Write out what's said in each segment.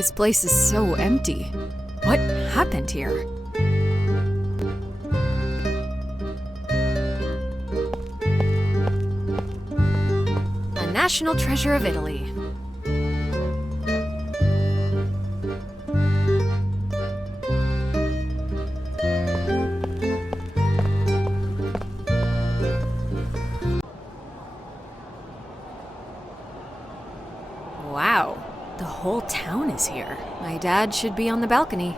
This place is so empty. What happened here? A national treasure of Italy. Wow, the whole town is here. My dad should be on the balcony.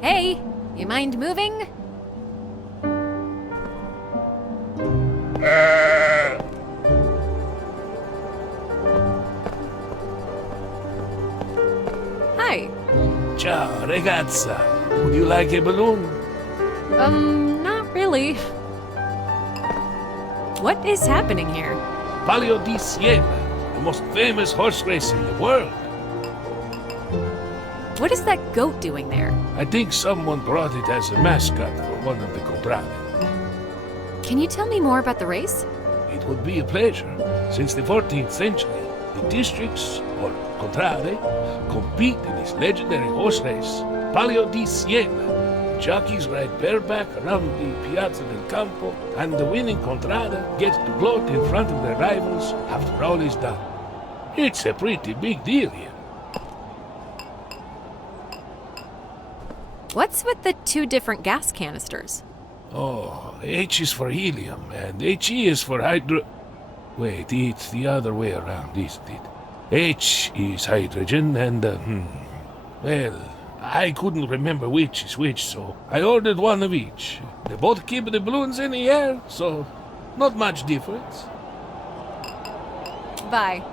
Hey, you mind moving? Hi. Ciao, ragazza. Would you like a balloon? Not really. What is happening here? Palio di Siena, the most famous horse race in the world. What is that goat doing there? I think someone brought it as a mascot for one of the contrade. Can you tell me more about the race? It would be a pleasure. Since the 14th century, the districts, or contrade, compete in this legendary horse race, Palio di Siena. Jockeys ride bareback around the Piazza del Campo, and the winning contrada gets to gloat in front of their rivals after all is done. It's a pretty big deal here. What's with the two different gas canisters? Oh, H is for helium, and HE is for hydro... Wait, it's the other way around, isn't it? H is hydrogen, and, well, I couldn't remember which is which, so I ordered one of each. They both keep the balloons in the air, so not much difference. Bye.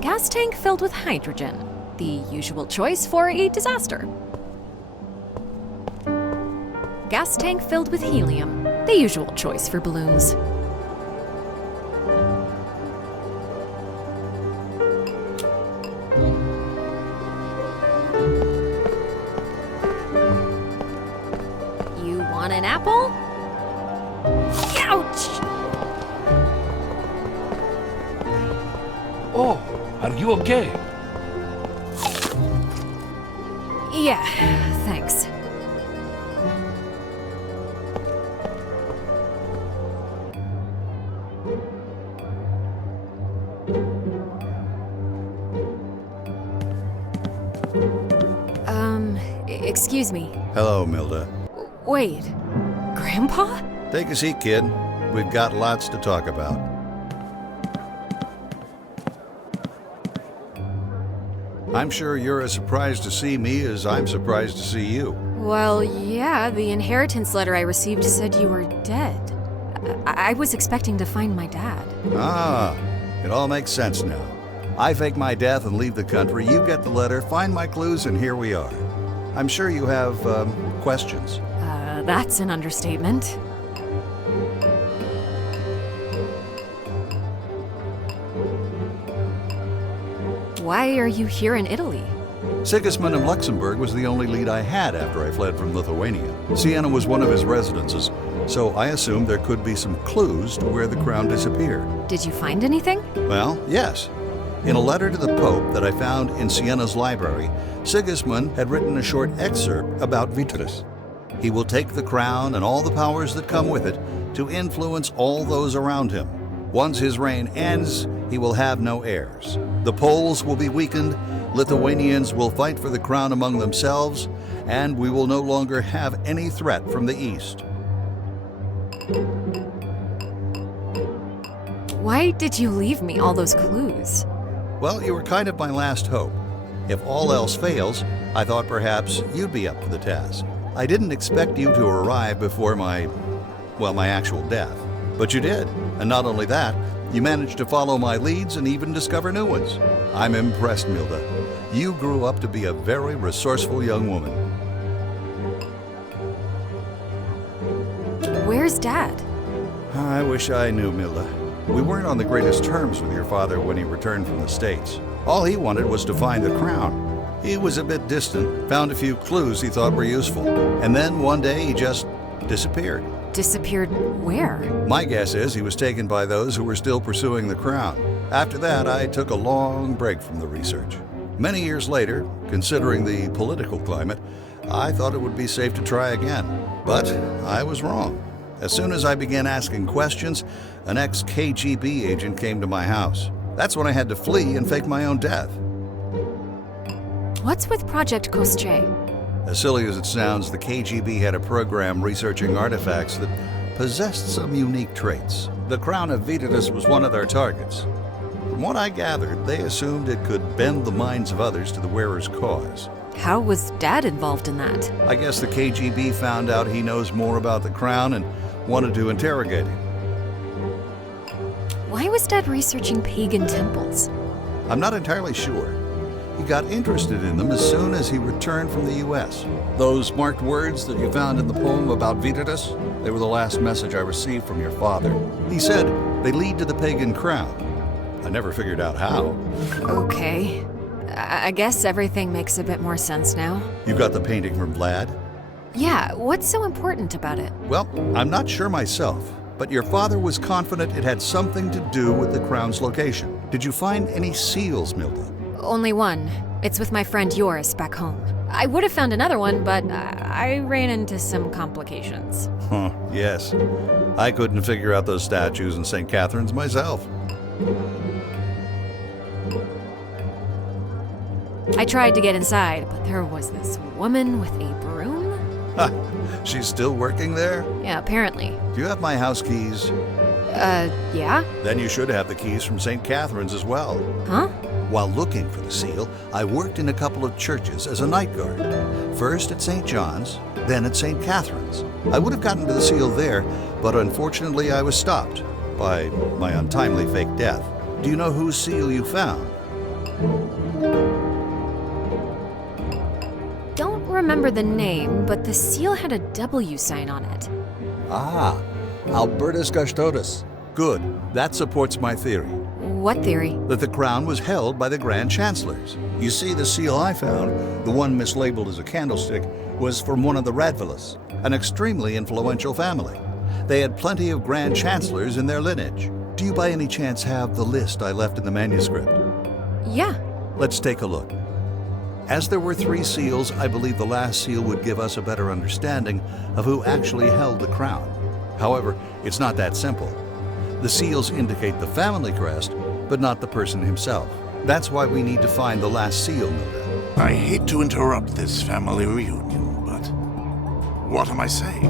Gas tank filled with hydrogen. The usual choice for a disaster. Gas tank filled with helium. The usual choice for balloons. You want an apple? Ouch! Oh, are you okay? Yeah, thanks. Excuse me. Hello, Milda. Wait, Grandpa? Take a seat, kid. We've got lots to talk about. I'm sure you're as surprised to see me as I'm surprised to see you. Well, yeah, the inheritance letter I received said you were dead. I was expecting to find my dad. Ah, it all makes sense now. I fake my death and leave the country, you get the letter, find my clues, and here we are. I'm sure you have, questions. That's an understatement. Why are you here in Italy? Sigismund of Luxembourg was the only lead I had after I fled from Lithuania. Siena was one of his residences, so I assumed there could be some clues to where the crown disappeared. Did you find anything? Well, yes. In a letter to the Pope that I found in Siena's library, Sigismund had written a short excerpt about Vitrus. He will take the crown and all the powers that come with it to influence all those around him. Once his reign ends, he will have no heirs. The Poles will be weakened, Lithuanians will fight for the crown among themselves, and we will no longer have any threat from the east. Why did you leave me all those clues? Well, you were kind of my last hope. If all else fails, I thought perhaps you'd be up for the task. I didn't expect you to arrive before my actual death. But you did. And not only that, you managed to follow my leads and even discover new ones. I'm impressed, Milda. You grew up to be a very resourceful young woman. Where's Dad? I wish I knew, Milda. We weren't on the greatest terms with your father when he returned from the States. All he wanted was to find the crown. He was a bit distant, found a few clues he thought were useful, and then one day he just disappeared. Disappeared where? My guess is he was taken by those who were still pursuing the crown. After that, I took a long break from the research. Many years later, considering the political climate, I thought it would be safe to try again. But I was wrong. As soon as I began asking questions, an ex-KGB agent came to my house. That's when I had to flee and fake my own death. What's with Project Kostche? As silly as it sounds, the KGB had a program researching artifacts that possessed some unique traits. The crown of Vitidus was one of their targets. From what I gathered, they assumed it could bend the minds of others to the wearer's cause. How was Dad involved in that? I guess the KGB found out he knows more about the crown and wanted to interrogate him. Why was Dad researching pagan temples? I'm not entirely sure. He got interested in them as soon as he returned from the U.S. Those marked words that you found in the poem about Vitidus, they were the last message I received from your father. He said they lead to the pagan crown. I never figured out how. Okay. I guess everything makes a bit more sense now. You got the painting from Vlad? Yeah, what's so important about it? Well, I'm not sure myself, but your father was confident it had something to do with the crown's location. Did you find any seals, Milda? Only one. It's with my friend Yoris back home. I would have found another one, but I ran into some complications. Huh, yes. I couldn't figure out those statues in St. Catherine's myself. I tried to get inside, but there was this woman with a broom. Ha! She's still working there? Yeah, apparently. Do you have my house keys? Yeah? Then you should have the keys from St. Catherine's as well. Huh? While looking for the seal, I worked in a couple of churches as a night guard. First at St. John's, then at St. Catherine's. I would have gotten to the seal there, but unfortunately I was stopped by my untimely fake death. Do you know whose seal you found? Don't remember the name, but the seal had a W sign on it. Ah, Albertus Custodes. Good. That supports my theory. What theory? That the crown was held by the Grand Chancellors. You see, the seal I found, the one mislabeled as a candlestick, was from one of the Radvilas, an extremely influential family. They had plenty of Grand Chancellors in their lineage. Do you by any chance have the list I left in the manuscript? Yeah. Let's take a look. As there were 3 seals, I believe the last seal would give us a better understanding of who actually held the crown. However, it's not that simple. The seals indicate the family crest, but not the person himself. That's why we need to find the last seal, Milda. I hate to interrupt this family reunion, but what am I saying?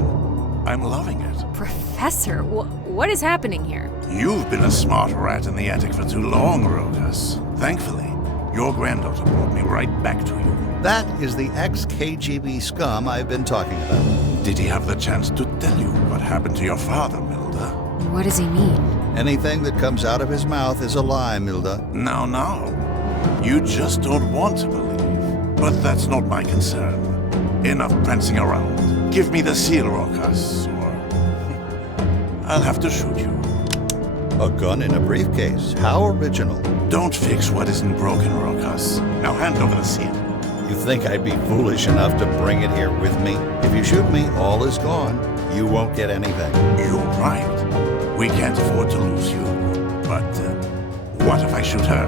I'm loving it. Professor, what is happening here? You've been a smart rat in the attic for too long, Rokas. Thankfully, your granddaughter brought me right back to you. That is the ex-KGB scum I've been talking about. Did he have the chance to tell you what happened to your father, Milda? What does he mean? Anything that comes out of his mouth is a lie, Milda. Now. You just don't want to believe. But that's not my concern. Enough prancing around. Give me the seal, Rokas, or I'll have to shoot you. A gun in a briefcase. How original. Don't fix what isn't broken, Rokas. Now hand over the seal. You think I'd be foolish enough to bring it here with me? If you shoot me, all is gone. You won't get anything. You're right. We can't afford to lose you. But what if I shoot her?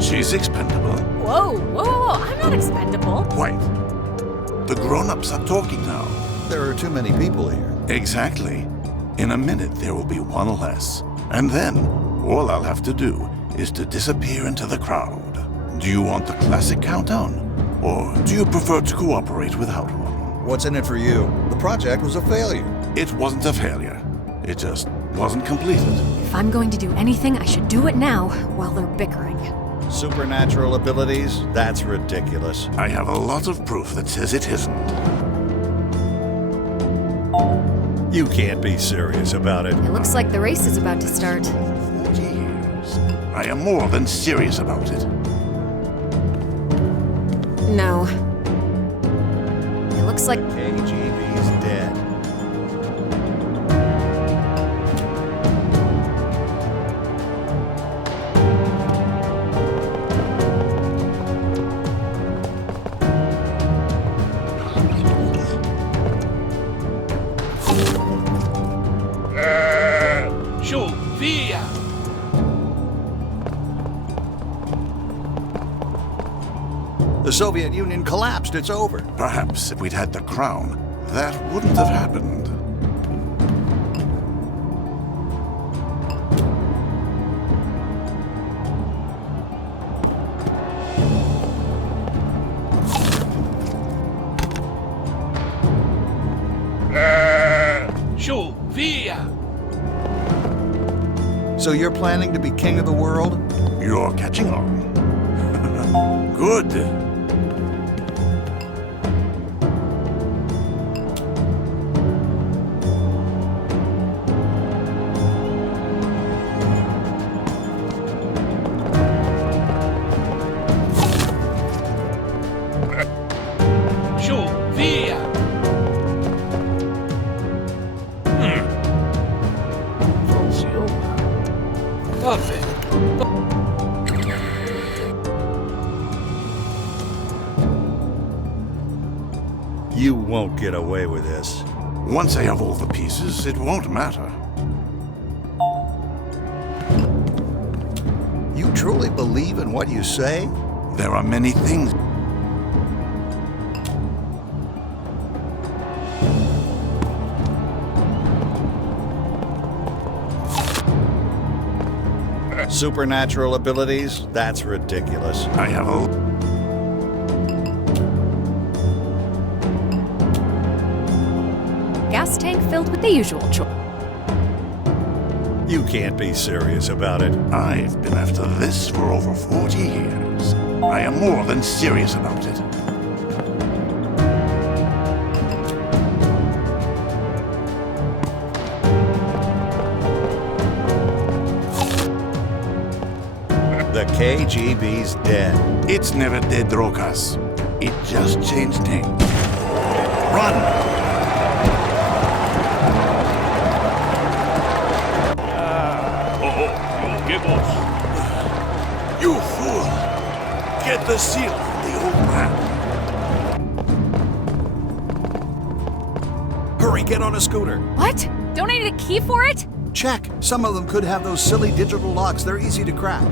She's expendable. Whoa, I'm not expendable. Wait. The grown-ups are talking now. There are too many people here. Exactly. In a minute, there will be one less. And then, all I'll have to do is to disappear into the crowd. Do you want the classic countdown? Or do you prefer to cooperate without one? What's in it for you? The project was a failure. It wasn't a failure. It just wasn't completed. If I'm going to do anything, I should do it now, while they're bickering. Supernatural abilities? That's ridiculous. I have a lot of proof that says it isn't. You can't be serious about it. It looks like the race is about to start. 40 years. I am more than serious about it. No. It looks like... KGB's dead. Soviet Union collapsed, it's over. Perhaps if we'd had the crown, that wouldn't have happened. Shoo, via! So you're planning to be king of the world? You're catching on. Good. Shoo, via! Funziona. Vabbè. You won't get away with this. Once I have all the pieces, it won't matter. You truly believe in what you say? There are many things. Supernatural abilities? That's ridiculous. I have a... Gas tank filled with the usual choice. You can't be serious about it. I've been after this for over 40 years. I am more than serious about it. The KGB's dead. It's never dead, Rokas. It just changed names. Run! You give us. You fool! Get the seal from the old man. Hurry, get on a scooter. What? Don't I need a key for it? Check. Some of them could have those silly digital locks. They're easy to crack.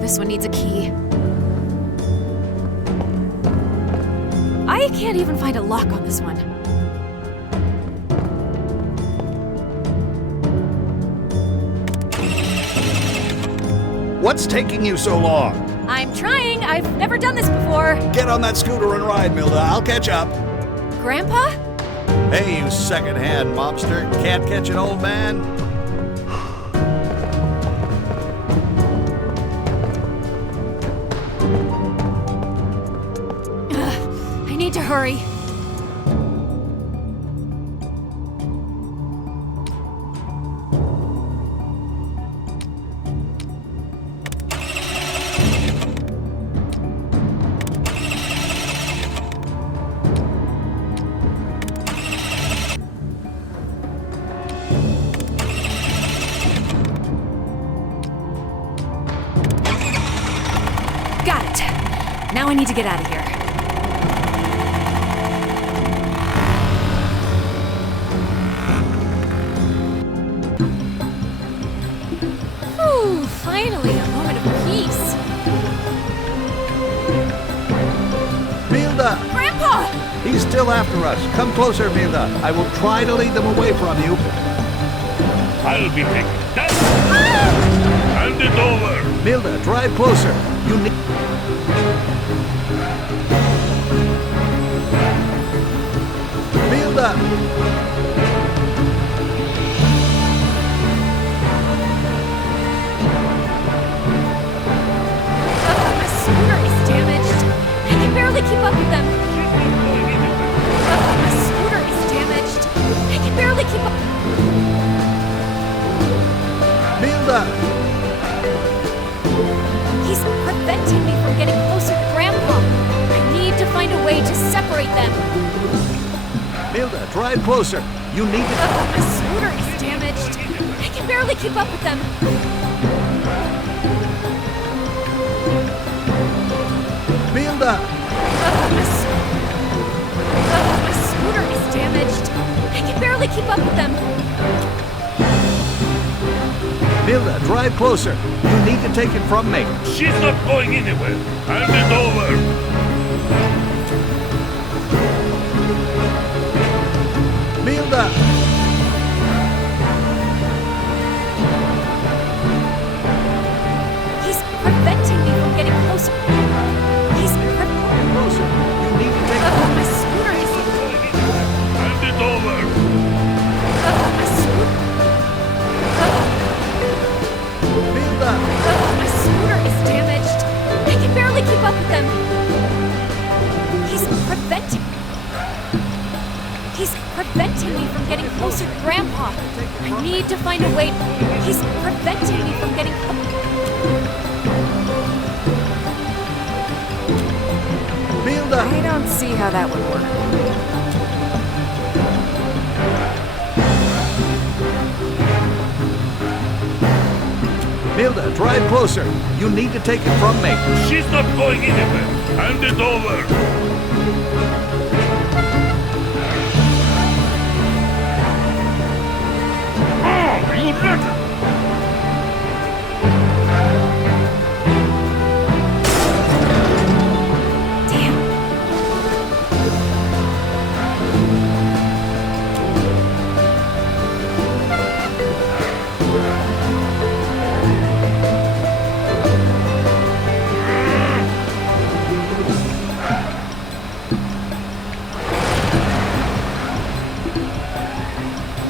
This one needs a key. I can't even find a lock on this one. What's taking you so long? I'm trying. I've never done this before. Get on that scooter and ride, Milda. I'll catch up. Grandpa? Hey, you second-hand mobster. Can't catch an old man? I need to hurry. Got it. Now I need to get out of here. Whew, finally a moment of peace. Milda! Grandpa! He's still after us. Come closer, Milda. I will try to lead them away from you. I'll be taking that. Hand it over. Milda, drive closer. You need... Milda! My scooter is damaged. I can barely keep up with them. My scooter is damaged. I can barely keep up. Milda! He's preventing me from getting closer to Grandpa. I need to find a way to separate them. Milda, drive closer. You need to... My scooter is damaged. I can barely keep up with them. Milda! My scooter is damaged. I can barely keep up with them. Milda, drive closer. You need to take it from me. She's not going anywhere. Hand it over. Milda! He's preventing me from getting closer. He's Closer. You need to take it from me. my scooter is... Hand it over. my scooter... Milda! my scooter is damaged. I can barely keep up with him. He's preventing me. He's preventing me from getting closer to Grandpa. I need to find a way. He's preventing me from getting... Milda! I don't see how that would work. Milda, drive closer. You need to take it from me. She's not going anywhere. Hand it over. Oh, you little... Damn.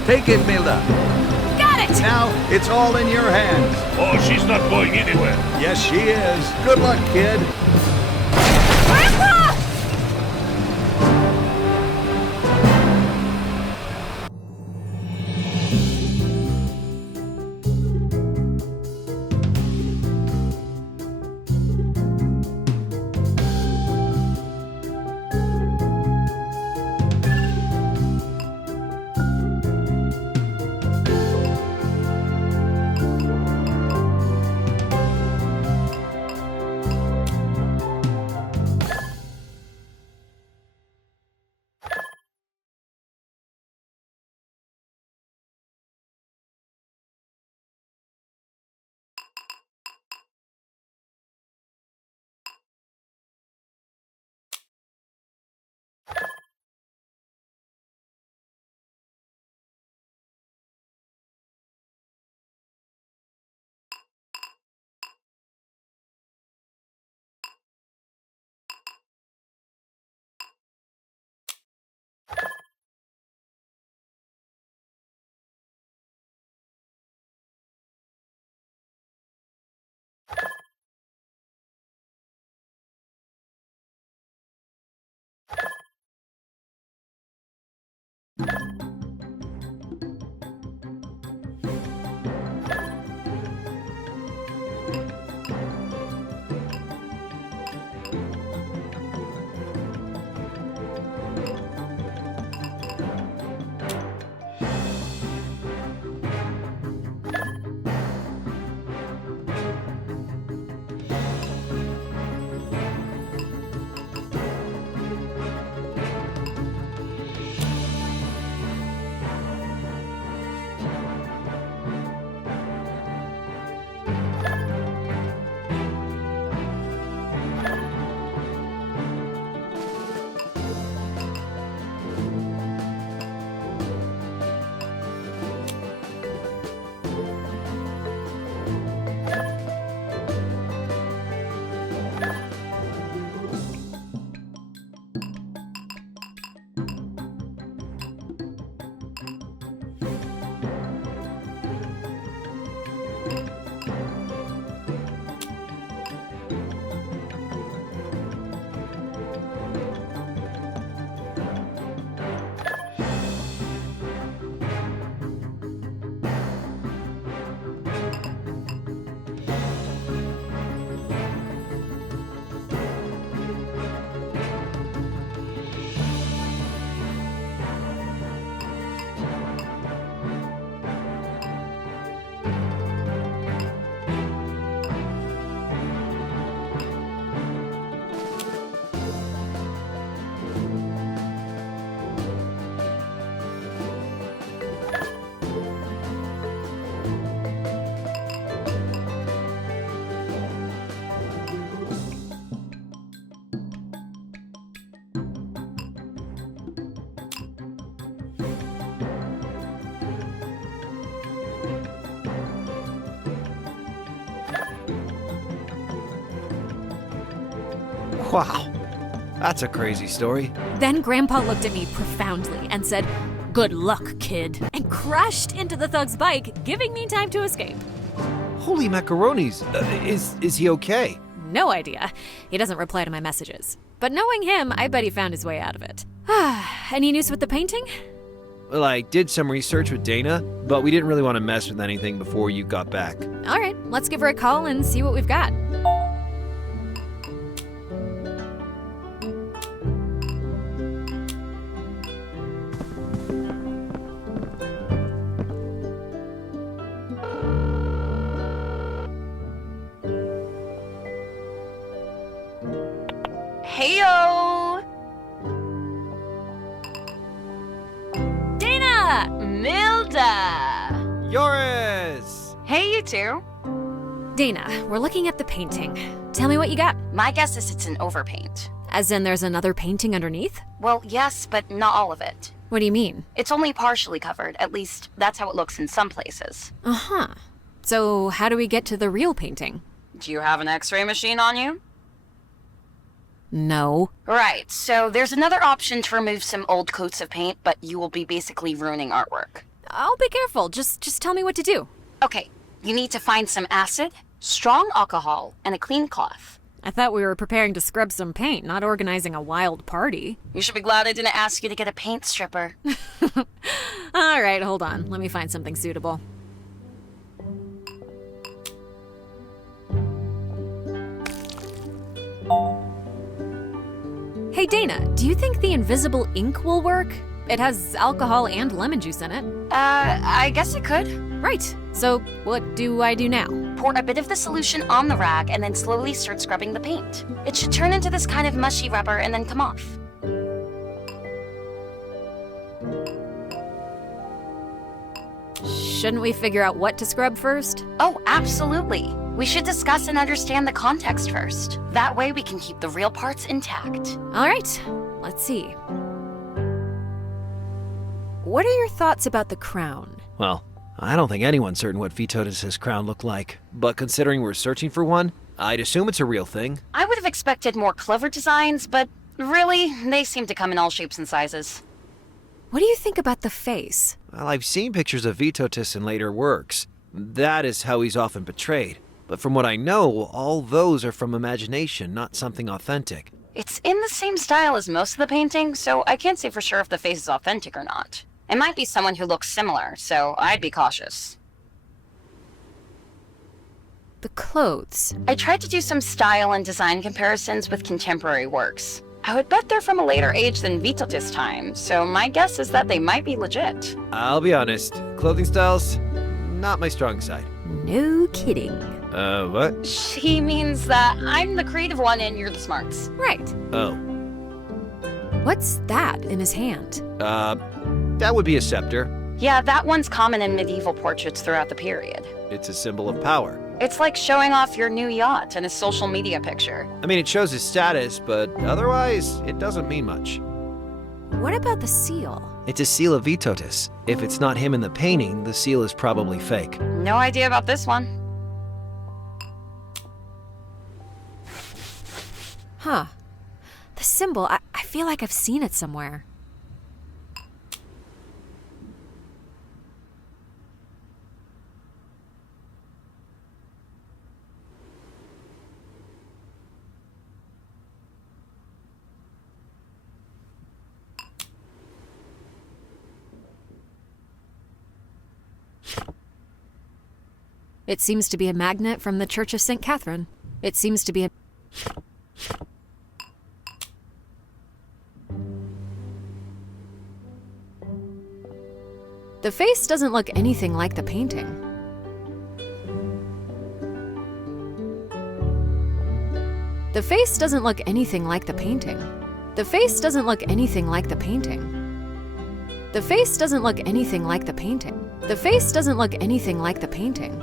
Take it, Milda. Got it! Now it's all in your hands. Oh, she's not going anywhere. Yes, she is. Good luck, kid. Grandpa! Wow, that's a crazy story. Then Grandpa looked at me profoundly and said, "Good luck, kid," and crashed into the thug's bike, giving me time to escape. Holy macaronis, is he okay? No idea. He doesn't reply to my messages. But knowing him, I bet he found his way out of it. Any news with the painting? Well, I did some research with Dana, but we didn't really want to mess with anything before you got back. All right, let's give her a call and see what we've got. Heyo! Dana! Milda! Yoris! Hey, you two. Dana, we're looking at the painting. Tell me what you got. My guess is it's an overpaint. As in there's another painting underneath? Well, yes, but not all of it. What do you mean? It's only partially covered. At least, that's how it looks in some places. Uh-huh. So how do we get to the real painting? Do you have an x-ray machine on you? No. Right, so there's another option to remove some old coats of paint, but you will be basically ruining artwork. I'll be careful. Just tell me what to do. Okay, you need to find some acid, strong alcohol, and a clean cloth. I thought we were preparing to scrub some paint, not organizing a wild party. You should be glad I didn't ask you to get a paint stripper. All right, hold on. Let me find something suitable. Hey Dana, do you think the invisible ink will work? It has alcohol and lemon juice in it. I guess it could. Right. So what do I do now? Pour a bit of the solution on the rag and then slowly start scrubbing the paint. It should turn into this kind of mushy rubber and then come off. Shouldn't we figure out what to scrub first? Oh, absolutely. We should discuss and understand the context first. That way we can keep the real parts intact. All right, let's see. What are your thoughts about the crown? Well, I don't think anyone's certain what Vitotis' crown looked like, but considering we're searching for one, I'd assume it's a real thing. I would have expected more clever designs, but really, they seem to come in all shapes and sizes. What do you think about the face? Well, I've seen pictures of Vitotis in later works. That is how he's often portrayed. But from what I know, all those are from imagination, not something authentic. It's in the same style as most of the painting, so I can't say for sure if the face is authentic or not. It might be someone who looks similar, so I'd be cautious. The clothes. I tried to do some style and design comparisons with contemporary works. I would bet they're from a later age than Vitotis' time, so my guess is that they might be legit. I'll be honest, clothing styles, not my strong side. No kidding. What? She means that I'm the creative one and you're the smarts. Right. Oh. What's that in his hand? That would be a scepter. Yeah, that one's common in medieval portraits throughout the period. It's a symbol of power. It's like showing off your new yacht in a social media picture. I mean, it shows his status, but otherwise, it doesn't mean much. What about the seal? It's a seal of Vitotis. If it's not him in the painting, the seal is probably fake. No idea about this one. Huh. The symbol, I feel like I've seen it somewhere. It seems to be a magnet from the Church of St. Catherine. It seems to be a... The face doesn't look anything like the painting. The face doesn't look anything like the painting. The face doesn't look anything like the painting. The face doesn't look anything like the painting. The face doesn't look anything like the painting.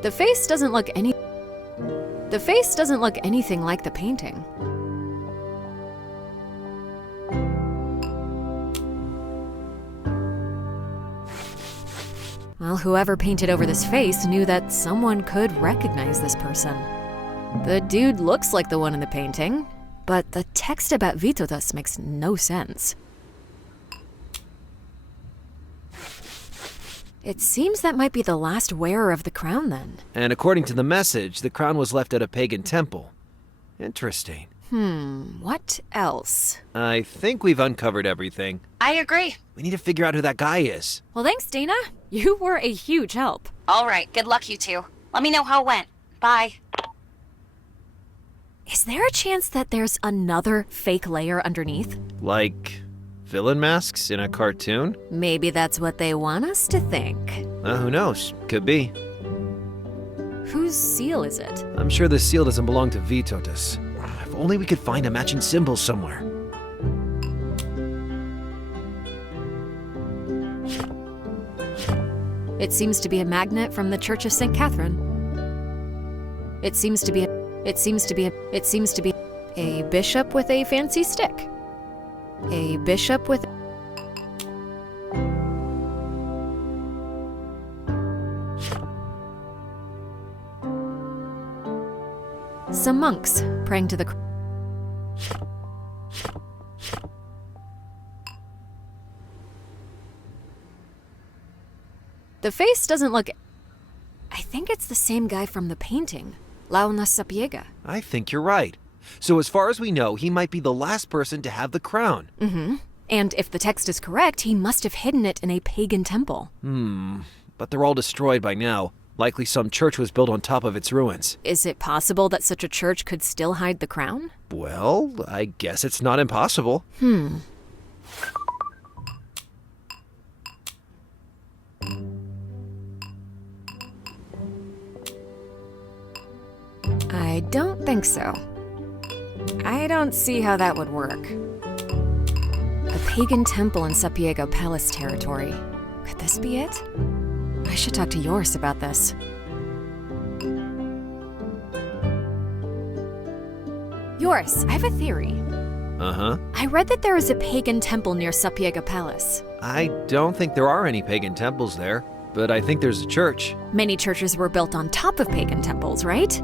The face doesn't look any... The face doesn't look anything like the painting. Well, whoever painted over this face knew that someone could recognize this person. The dude looks like the one in the painting, but the text about Vitotas makes no sense. It seems that might be the last wearer of the crown, then. And according to the message, the crown was left at a pagan temple. Interesting. What else? I think we've uncovered everything. I agree. We need to figure out who that guy is. Well, thanks, Dana. You were a huge help. All right, good luck, you two. Let me know how it went. Bye. Is there a chance that there's another fake layer underneath? Like villain masks in a cartoon? Maybe that's what they want us to think. Who knows? Could be. Whose seal is it? I'm sure this seal doesn't belong to Vitotas. If only we could find a matching symbol somewhere. It seems to be a magnet from the Church of St. Catherine. It seems to be a bishop with a fancy stick. A bishop with... Some monks praying to the... The face doesn't look... I think it's the same guy from the painting. Launa Sapiega. I think you're right. So as far as we know, he might be the last person to have the crown. And if the text is correct, he must have hidden it in a pagan temple. But they're all destroyed by now. Likely some church was built on top of its ruins. Is it possible that such a church could still hide the crown? Well, I guess it's not impossible. I don't think so. I don't see how that would work. A pagan temple in Sapiego Palace territory. Could this be it? I should talk to Yoris about this. Yoris, I have a theory. I read that there is a pagan temple near Sapiega Palace. I don't think there are any pagan temples there, but I think there's a church. Many churches were built on top of pagan temples, right?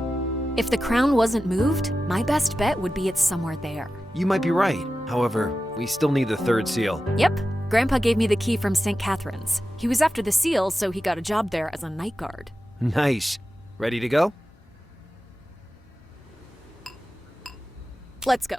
If the crown wasn't moved, my best bet would be it's somewhere there. You might be right. However, we still need the third seal. Yep. Grandpa gave me the key from St. Catherine's. He was after the seal, so he got a job there as a night guard. Nice. Ready to go? Let's go.